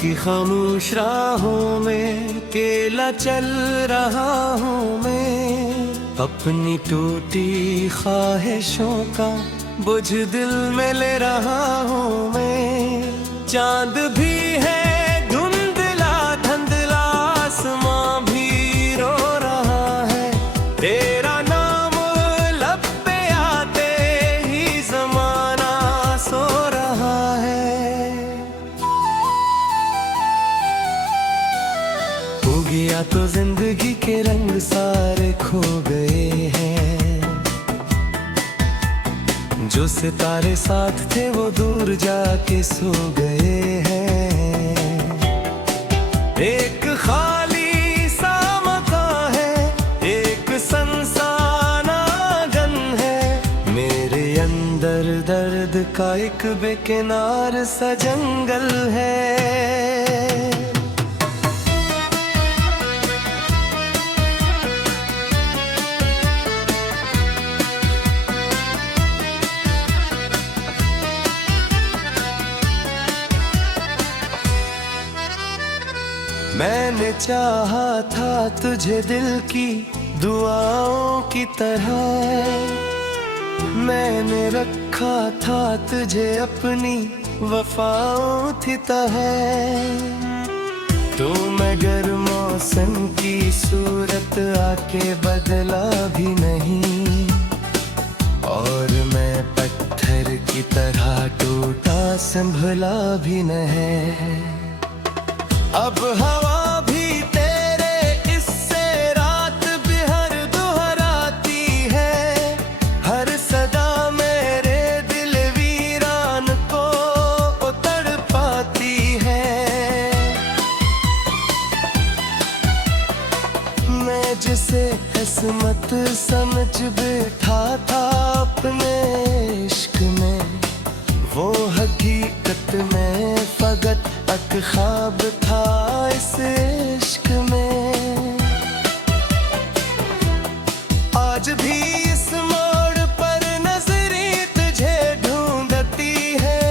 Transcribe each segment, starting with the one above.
की खामोश राहों में अकेला चल रहा हूँ मैं, अपनी टूटी ख्वाहिशों का बुझ दिल में ले रहा हूँ मैं। चांद भी है धुंधला धुंधला, आसमां भी रो रहा है, तेरा नाम लब पे आते ही ज़माना सो रहा है। हो गया तो जिंदगी के रंग सारे खो गए हैं, जो सितारे साथ थे वो दूर जाके सो गए हैं। एक खाली सा मकान है, एक सुनसान आंगन है, मेरे अंदर दर्द का एक बेकिनार सा जंगल है। मैंने चाहा था तुझे दिल की दुआओं की तरह, मैंने रखा था तुझे अपनी वफाओं की तरह। तू मगर मौसम की सूरत आके बदला भी नहीं, और मैं पत्थर की तरह टूटा संभला भी नहीं। अब हवा भी तेरे इससे रात बिहर दोहराती है, हर सदा मेरे दिल वीरान को उतड़ पाती है। मैं जिसे किस्मत समझ बैठा था अपने इश्क में, वो हकीकत में फकत एक ख्वाब था इस इश्क में। आज भी इस मोड़ पर नजरें तुझे ढूंढती है,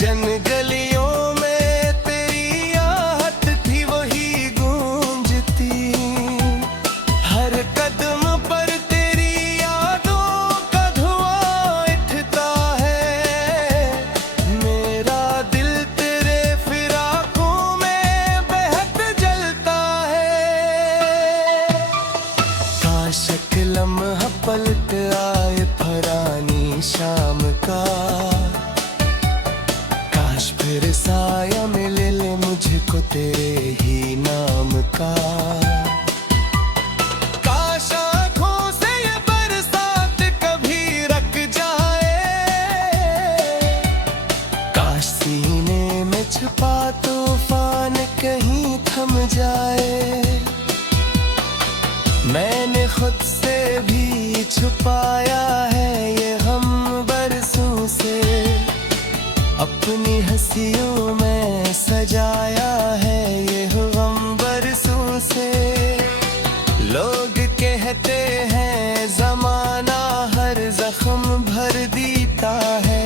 जन गलियों में तेरी आहट थी वही गूंजती, हर कदम पर तेरी यादों का धुआं उठता है। मेरा दिल तेरे फिराकों में बेहद जलता है। काश एक लम्हा पलट आए फरानी शाम का, काश फिर साया मिले ले मुझको तेरे ही नाम का। काश आँखों से ये बरसात कभी रख जाए, काश सीने में छुपा तूफान कहीं थम जाए। मैंने खुद से भी छुपाया है ये हम बरसों से, अपनी हंसियों में सजाया है ये हम बरसों से। लोग कहते हैं ज़माना हर जख्म भर देता है,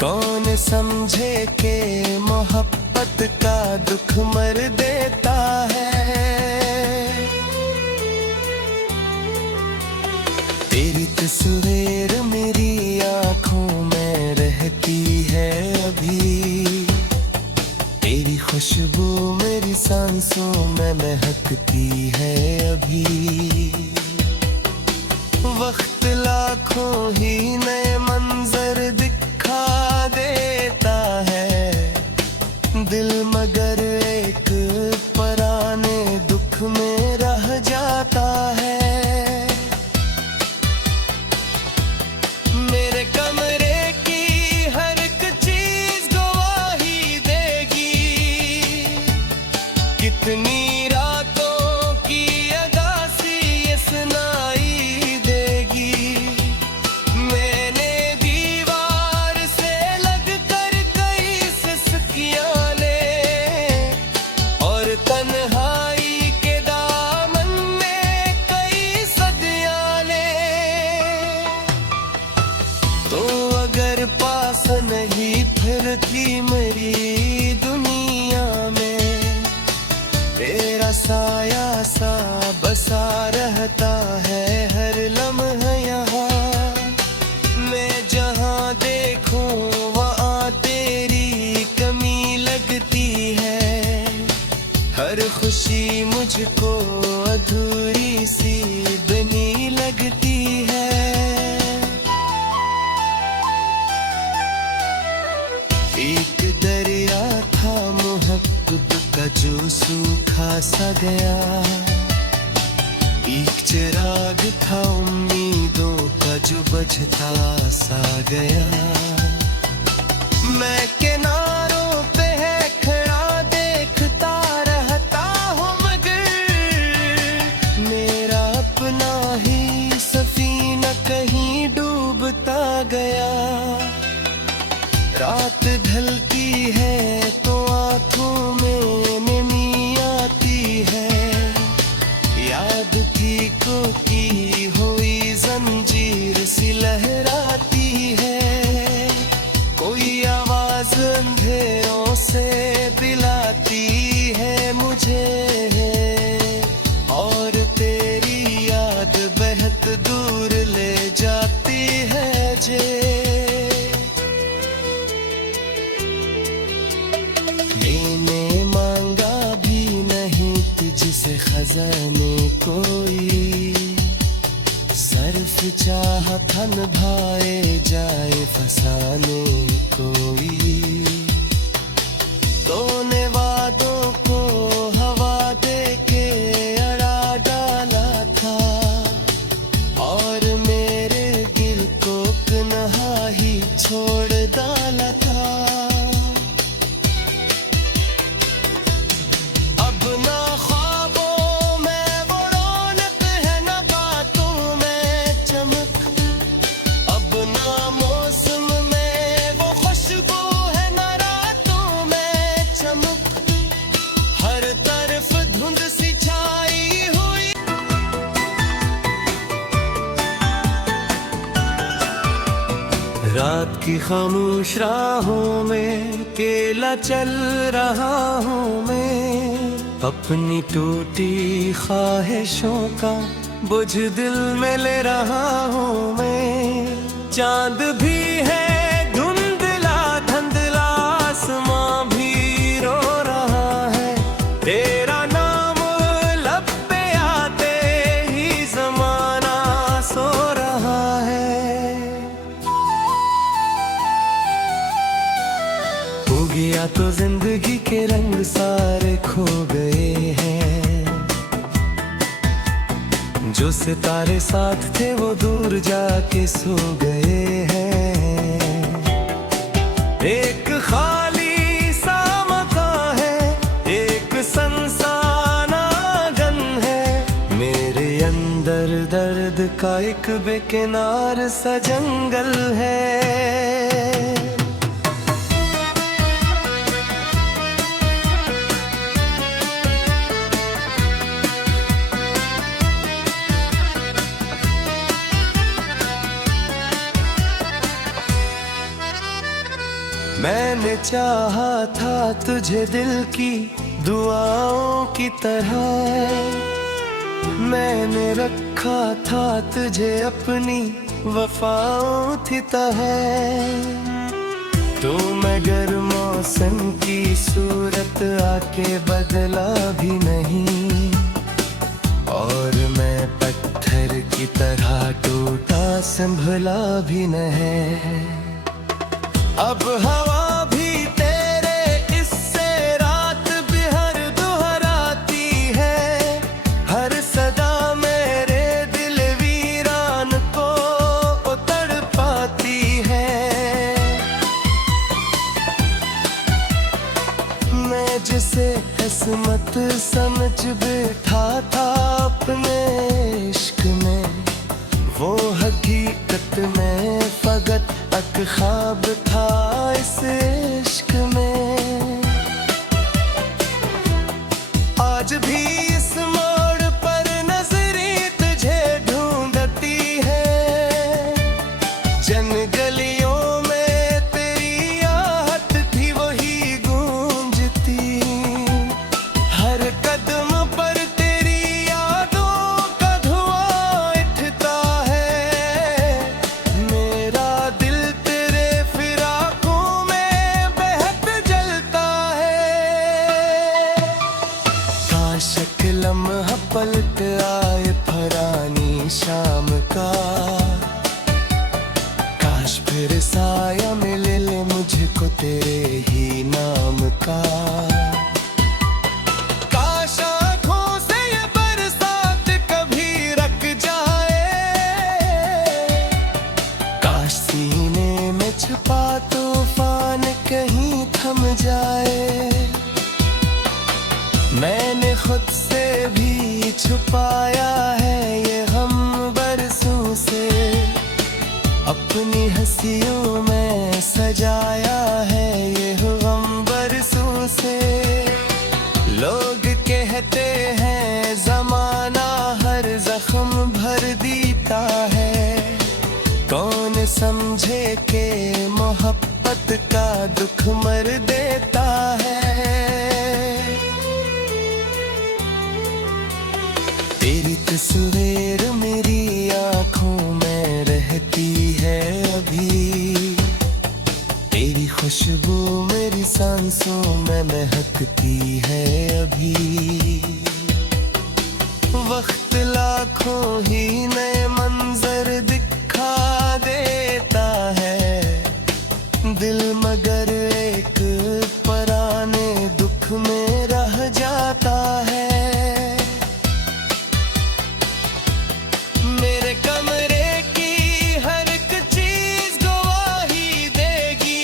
कौन समझे के मोहब्बत का दुख मर देता है। तेरी तस्वीर मेरी आँखों में रहती है अभी, तेरी खुशबू मेरी सांसों में महकती है अभी। वक्त लाखों ही नए मंजर दिखा देता है, दिल मगर एक पुराने दुख में रह जाता है। मेरे कमरे की हर एक चीज गवाही देगी, कितनी रातों की अदासी ये सुनाई देगी। मैंने दीवार सा बसा रहता है हर लम्हा यहाँ। मैं जहाँ देखूं वहाँ तेरी कमी लगती है। हर खुशी मुझको अधूरी सी बनी लगती है। एक दरिया था मोहब्बत का जो सूखा सा गया। एक चिराग था उम्मीदों का जो बुझता सा गया। मैं किनारों पे है खड़ा देखता रहता हूँ मगर मेरा अपना ही सफीना कहीं डूबता गया। रात ढलती है तो आँखों में नमी आती है। याद थी को की हुई जंजीर सी लहराती है। कोई आवाज अंधेरों से दिलाती है मुझे और तेरी याद बहुत दूर ले जाती है जे। मैंने मांगा भी नहीं तुझसे खजाने कोई। सर्फ चाह था निभाए जाए फसाने कोई। तूने वादों को हवा दे के अड़ा डाला था और मेरे दिल को कन्हा ही छोड़ डाला था। रात की खामोश राहों में अकेला चल रहा हूँ मैं। अपनी टूटी ख्वाहिशों का बोझ दिल में ले रहा हूँ मैं। चांद भी है धुंधला धुंधला आसमां भी रो रहा है। तेरा नाम लब पे आते ही ज़माना सो रहा है। हो गया तो जिंदगी के रंग सारे खो गए हैं। जो सितारे साथ थे वो दूर जाके सो गए हैं। एक खाली सा मकान है, एक सुनसान आंगन है। मेरे अंदर दर्द का एक बेकिनार सा जंगल है। मैंने चाहा था तुझे दिल की दुआओं की तरह। मैंने रखा था तुझे अपनी वफाओं की तरह। तू मगर मौसम की सूरत आके बदला भी नहीं और मैं पत्थर की तरह टूटा संभला भी नहीं। अब हवा भी तेरे इससे रात बिहर दोहराती है। हर सदा मेरे दिल वीरान को उतड़ पाती है। मैं जिसे किस्मत समझ बैठा था अपने इश्क में वो हकीकत में फकत एक ख्वाब था। इस लौट आए फरानी शाम का। काश फिर साया मिले ले मुझको तेरे ही नाम का। काश आँखों से ये बरसात कभी रुक जाए। काश सीने में छुपा तूफान कहीं थम जाए। मैंने खुद से भी छुपाया है ये हम बरसों से। अपनी हंसियों में सजाया है ये हम बरसों से। लोग कहते हैं ज़माना हर जख्म भर देता है। कौन समझे के मोहब्बत का दुख मर देता है। तेरी तस्वीर मेरी आँखों में रहती है अभी। तेरी खुशबू मेरी सांसों में महकती है अभी। वक्त लाखों ही नए मंजर दिखा देता है। दिल मगर एक पराने दुख में रह जाता है। मेरे कमरे की हर एक चीज गवाही देगी।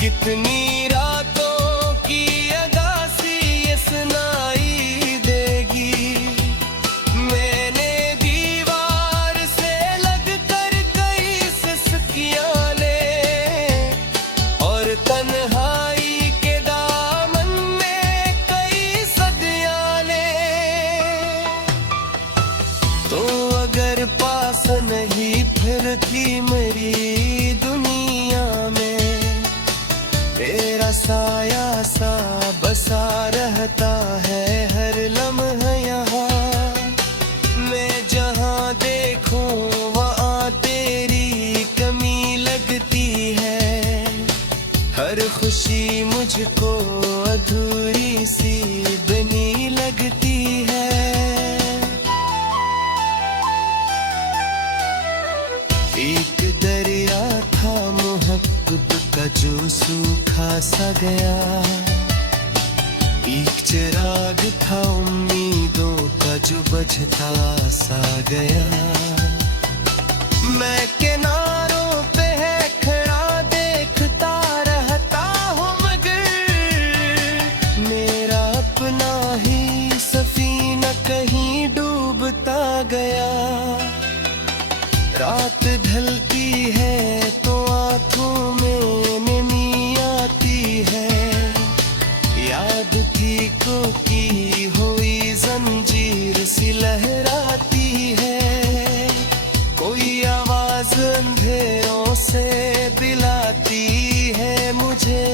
कितनी रातों की अगासी ये सुनाई देगी। मैंने दीवार से लग कर कई सिसकियां ले और तन्हाई के दामन में कई सदियां ले। तो अगर पास नहीं फिर थी मेरी दुनिया में। तेरा साया सा बसा रहता है हर लम्हा यहाँ। मैं जहाँ देखूं वहाँ तेरी कमी लगती है। हर खुशी मुझको अधूरी सी बनी लगती है। एक दरिया था मोहब्बत का जो सूखा सा गया। एक चिराग था उम्मीदों का जो बुझता सा गया। मैं किनारों पे है खड़ा देखता रहता हूँ मगर मेरा अपना ही सफीना कहीं डूबता गया। रात ढलती है तो आँखों में नमी आती है। याद थी को की हुई जंजीर सी लहराती है। कोई आवाज अंधेरों से दिलाती है मुझे।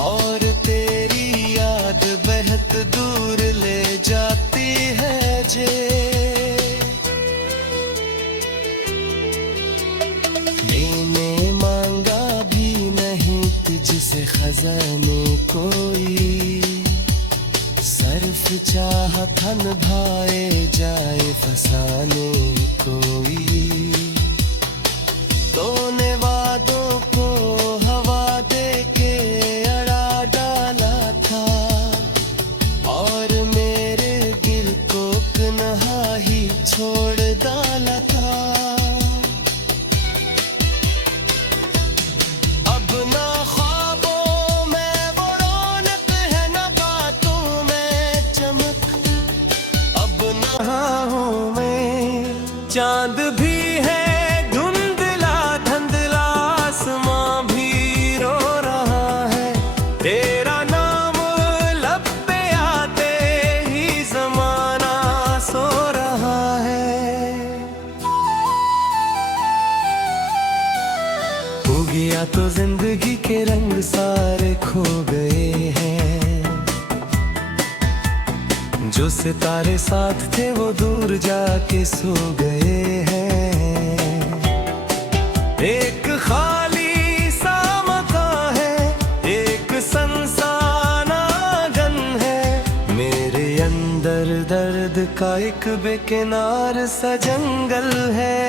और तेरी याद बहुत दूर ले जाती है जे। मैंने मांगा भी नहीं तुझसे खजाने कोई। सर्फ चाह था निभाए जाए फसाने कोई। तूने वादों को हवा दे के अड़ा डाला था। और मेरे दिल को कन्हा ही छोड़ डाला था। चांद भी है धुंधला धुंधला आसमां भी रो रहा है। तेरा नाम लब पे आते ही ज़माना सो रहा है। हो गया तो जिंदगी के रंग सारे खो गए हैं। जो सितारे साथ थे वो दूर जाके सो गए हैं। एक खाली सा मकान है, एक सनसान आंगन है। दर्द का एक बेकिनार सा जंगल है।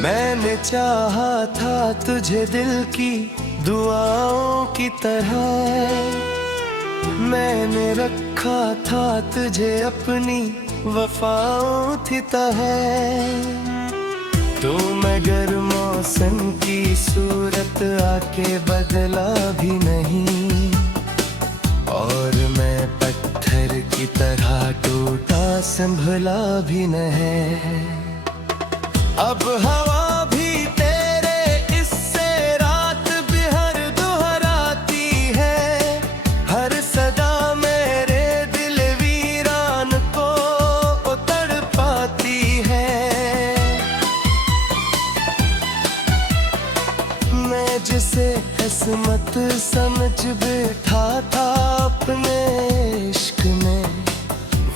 मैंने चाहा था तुझे दिल की दुआओं की तरह, मैंने रखा था तुझे अपनी वफाओं की तरह। तू मगर मौसम की सूरत आके बदला भी नहीं, और मैं पत्थर की तरह टूटा संभला भी नहीं। अब हवा भी तेरे इससे रात बिहर दोहराती है, हर सदा मेरे दिल वीरान को तड़पाती है। मैं जिसे किस्मत समझ बैठा था अपने इश्क में,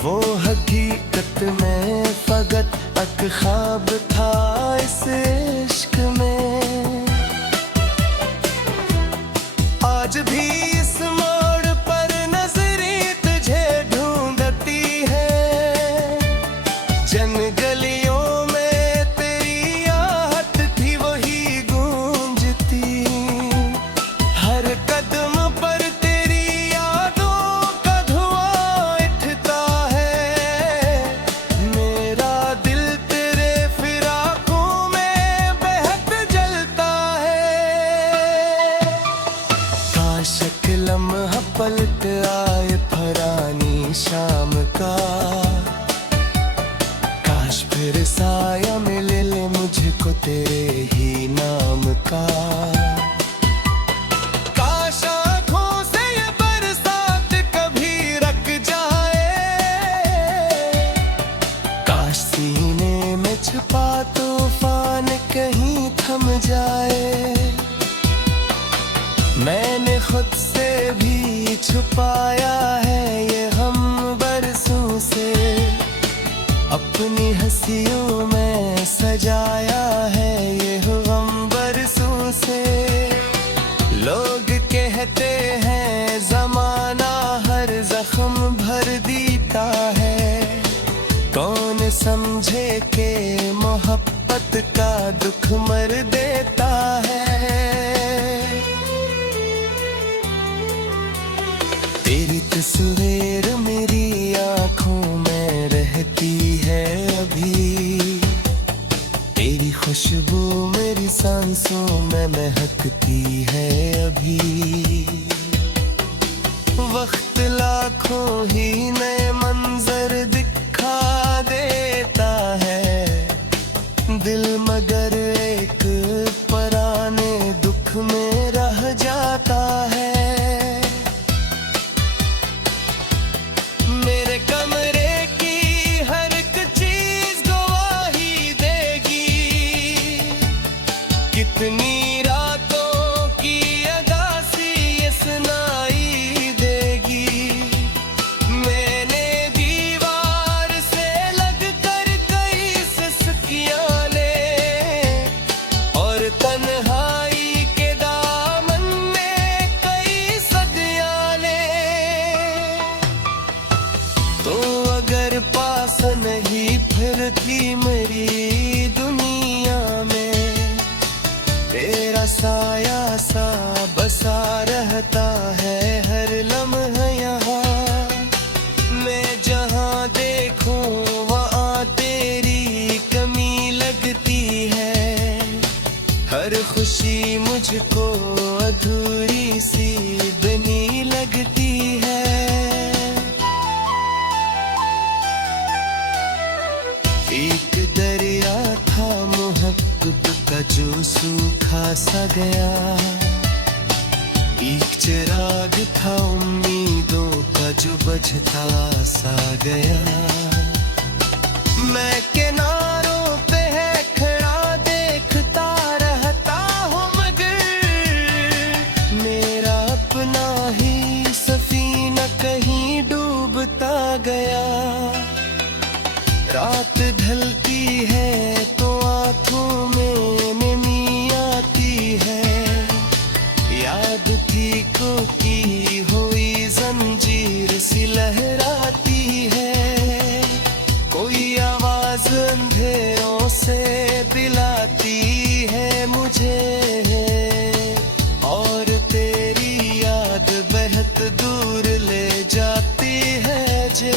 वो हकीकत में फकत एक ख्वाब था इस इश्क में। आज भी इस मोड़ पर नजरें तुझे ढूंढती है, जन गलियों में तेरी आहट थी वही गूंजती। हर कदम पर तेरी यादों का धुआं उठता है, मेरा दिल तेरे फिराकों में बेहद जलता है। काश एक लम्हा पलट आए फरानी शाम का, काश फिर साया मिले ले मुझको तेरे ही नाम का। काश आँखों से ये बरसात कभी रुक जाए, काश सीने में छुपा तूफान कहीं थम जाए। मैंने खुद से भी छुपाया है ये हम बरसों से, अपनी हंसियों में सजाया है ये हम बरसों से। लोग कहते हैं जमाना हर जख्म भर देता है, कौन समझे के मोहब्बत का दुख मर देता है। तेरी तस्वीर मेरी आंखों में रहती है अभी, तेरी खुशबू मेरी सांसों में महकती है अभी। वक्त लाखों ही नए मंजर दिखा देता है, दिल मगर एक पुराने दुख में रह जाता है। मेरे कमरे की हर एक चीज गवाही देगी, कितनी रातों की अदासी ये सुनाई देगी। मैंने दीवार से लग कर कई सिसकियां ले, और तन्हाई के दामन में कई सदियां ले। तो अगर पास नहीं फिर थी मेरी दुनिया में, तेरा साया सा बसा रहता है हर लम्हा यहाँ। मैं जहाँ देखूं वहाँ तेरी कमी लगती है, हर खुशी मुझको अधूरी सी बनी लगती है। एक दरिया था मोहब्बत का जो सूखा सा गया, एक चिराग था उम्मीदों का जो बुझता सा गया। मैं किनारों पे है खड़ा देखता रहता हूँ, मगर मेरा अपना ही सफीना कहीं डूबता सी लहराती है, कोई आवाज अंधेरों से दिलाती है मुझे, और तेरी याद बेहद दूर ले जाती है जे।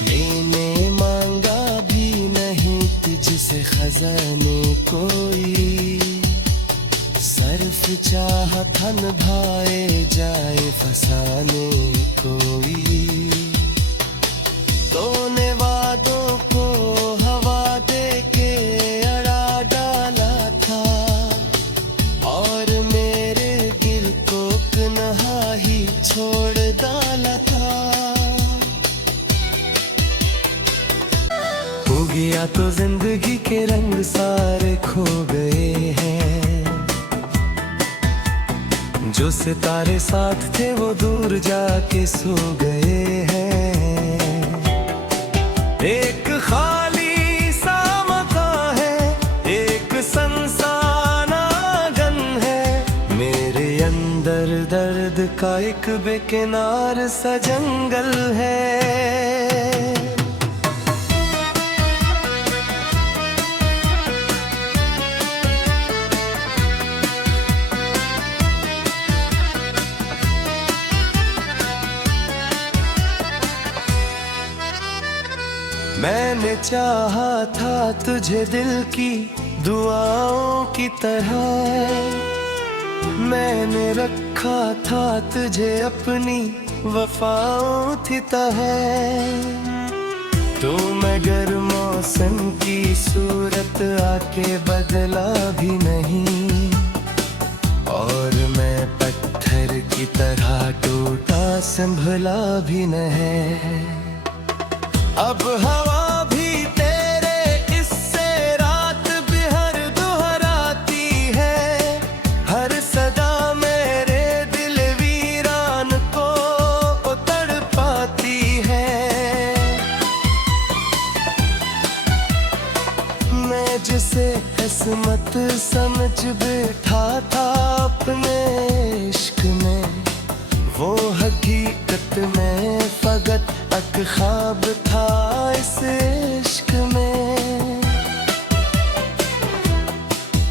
मैंने मांगा भी नहीं तुझसे खजाने कोई, सिर्फ चाहा था निभाए जाए फसाने कोई। तूने वादों को हवा दे के अड़ा डाला था, और मेरे दिल को कन्हा ही छोड़ डाला था। हो गया तो जिंदगी के रंग सारे खो गए हैं, जो सितारे साथ थे वो दूर जाके सो गए हैं। एक खाली सा मकान है, एक सुनसान आंगन है, मेरे अंदर दर्द का एक बेकिनार सा जंगल है। मैंने चाहा था तुझे दिल की दुआओं की तरह, मैंने रखा था तुझे अपनी वफाओं की तरह। तू मगर मौसम की सूरत आके बदला भी नहीं, और मैं पत्थर की तरह टूटा संभला भी नहीं। अब हवा भी तेरे इससे रात बिहर दोहराती है, हर सदा मेरे दिल वीरान को तड़पाती है। मैं जिसे किस्मत समझ बैठा था अपने इश्क में, वो हकीकत में फकत एक ख्वाब था इस इश्क में।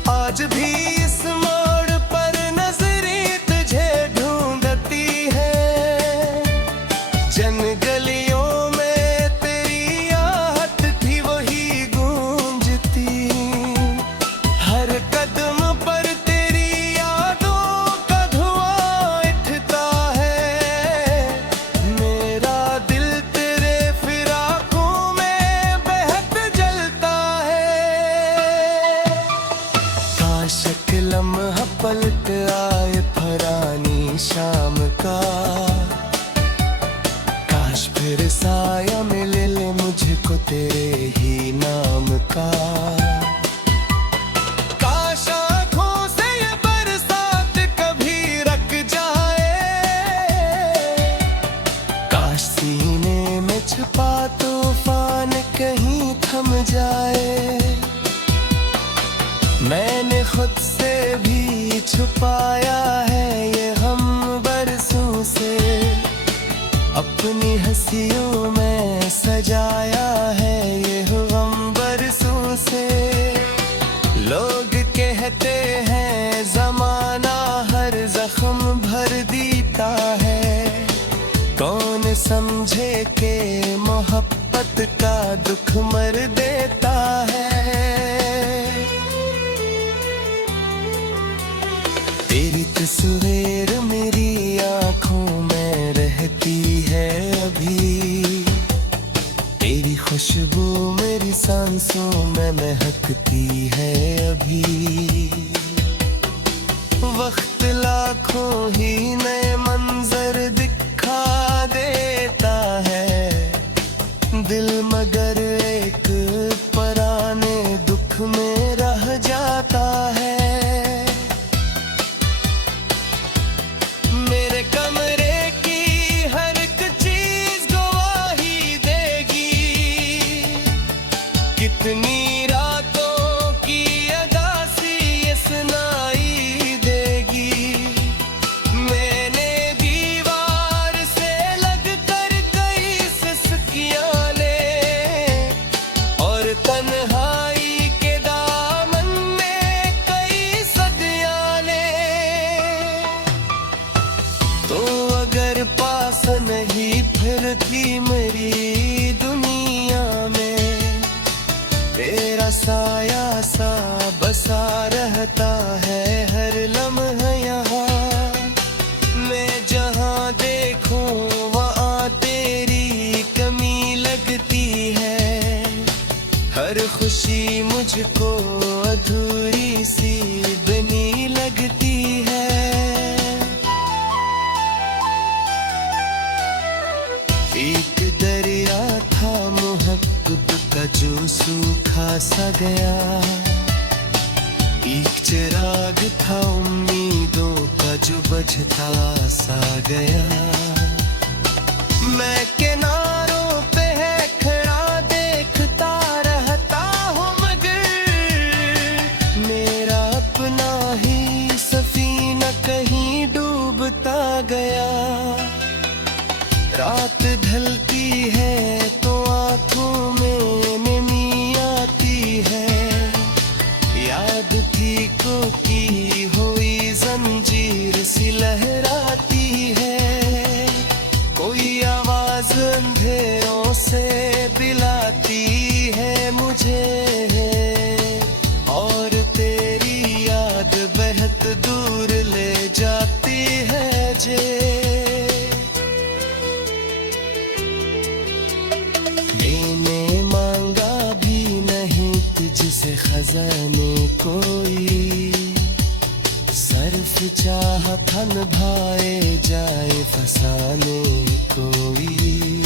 आज भी इस मोड़ पर नजरें तुझे ढूंढती है, जन गलियों में तेरी आहट थी वही गूंजती, हर कदम पर तेरी यादों का धुआं उठता है। मेरा दिल तेरे फिराकों में बेहद जलता है। काश एक लम्हा पलट आए फरानी शाम का, काश फिर साया मिले ले मुझको तेरे ही नाम का। काश आँखों से ये बरसात कभी रुक जाए, काश सीने में छुपा तूफान कहीं थम जाए। मैंने खुद से भी छुपाया है ये हम बरसों से, अपनी हंसियों में सजाया है ये हम बरसों से। लोग कहते हैं जमाना हर जख्म भर देता है, कौन समझे के मोहब्बत का दुख मर देता है। तेरी तस्वीर मेरी आंखों में रहती है अभी, तेरी खुशबू मेरी सांसों में महकती है अभी। वक्त लाखों ही नए मंजर दिखा देता है, दिल मगर एक पुराने दुख में रह जाता है। मेरे कमरे की हर एक चीज गवाही देगी, कितनी रातों की अदासी ये सुनाई देगी। थी मेरी दुनिया में, तेरा साया सा बसा रहता है हर लम्हा यहाँ। मैं जहाँ देखूं वहाँ तेरी कमी लगती है, हर खुशी मुझको अधूरी सी बनी लगती है। एक दरिया था मोहब्बत का जो सूखा सा गया, एक चिराग था उम्मीदों का जो बुझता सा गया। मैं किनारों पे है खड़ा देखता रहता हूँ, मगर मेरा अपना ही सफीना कहीं डूबता गया। रात ढलती है तो आंखों में नमी आती है, याद थी को की हुई जंजीर सी लहराती है। कोई आवाज अंधेरों से बुलाती है मुझे, और तेरी याद बेहद दूर ले जाती है जे। मैंने मांगा भी नहीं तुझसे खजाने कोई, सर्फ चाह था निभाए जाए फसाने कोई।